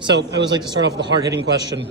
So I always like to start off with a hard-hitting question.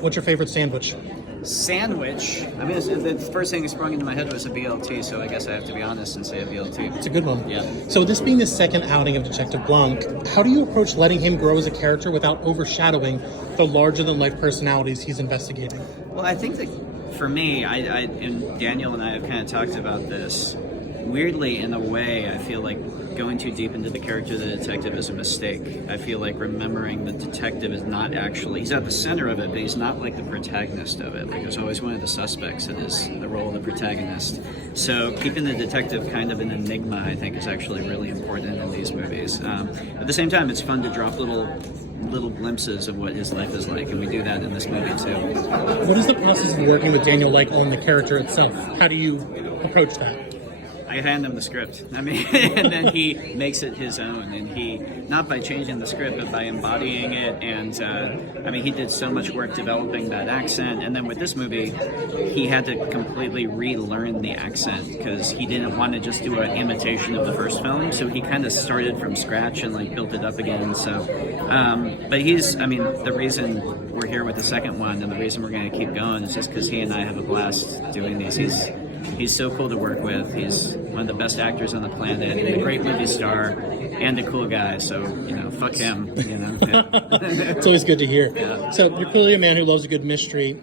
What's your favorite sandwich? Sandwich. I mean, the first thing that sprung into my head was a BLT, so I guess I have to be honest and say a BLT. It's a good one. Yeah. So this being the second outing of Detective Blanc, how do you approach letting him grow as a character without overshadowing the larger-than-life personalities he's investigating? Well, I think that for me, and Daniel and I have kind of talked about this. Weirdly, in a way, I feel like going too deep into the character of the detective is a mistake. I feel like remembering the detective is not actually, he's at the center of it, but he's not like the protagonist of it. Like there's always one of the suspects that is the role of the protagonist. So keeping the detective kind of an enigma, I think, is actually really important in these movies. At the same time, it's fun to drop little glimpses of what his life is like, and we do that in this movie too. What is the process of working with Daniel like on the character itself? How do you approach that? I hand him the script. I mean, and then he makes it his own. And he, not by changing the script, but by embodying it. And I mean, he did so much work developing that accent. And then with this movie, he had to completely relearn the accent because he didn't want to just do an imitation of the first film. So he kind of started from scratch and like built it up again. So, but he's, I mean, the reason we're here with the second one and the reason we're going to keep going is just because he and I have a blast doing these. He's so cool to work with. He's one of the best actors on the planet, and a great movie star, and a cool guy. So, fuck him, Yeah. It's always good to hear. Yeah. So you're clearly a man who loves a good mystery.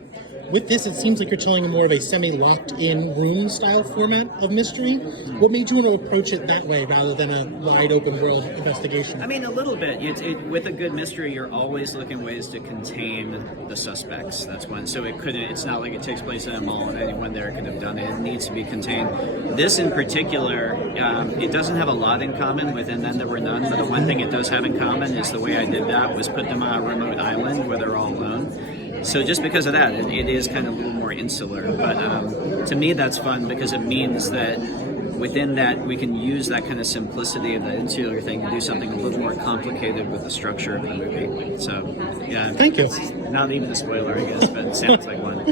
With this, it seems like you're telling more of a semi-locked-in room-style format of mystery. What made you want to approach it that way rather than a wide-open-world investigation? I mean, a little bit. With a good mystery, you're always looking ways to contain the suspects. That's one. So it's not like it takes place in a mall and anyone there could have done it. It needs to be contained. This in particular, it doesn't have a lot in common with And Then There Were None, but the one thing it does have in common is the way I did that was put them on a remote island where they're all alone. So just because of that, it is kind of a little more insular. But to me, that's fun because it means that within that, we can use that kind of simplicity of the insular thing to do something a little more complicated with the structure of the movie. So, yeah. Thank you. Not even a spoiler, I guess, but it sounds like one.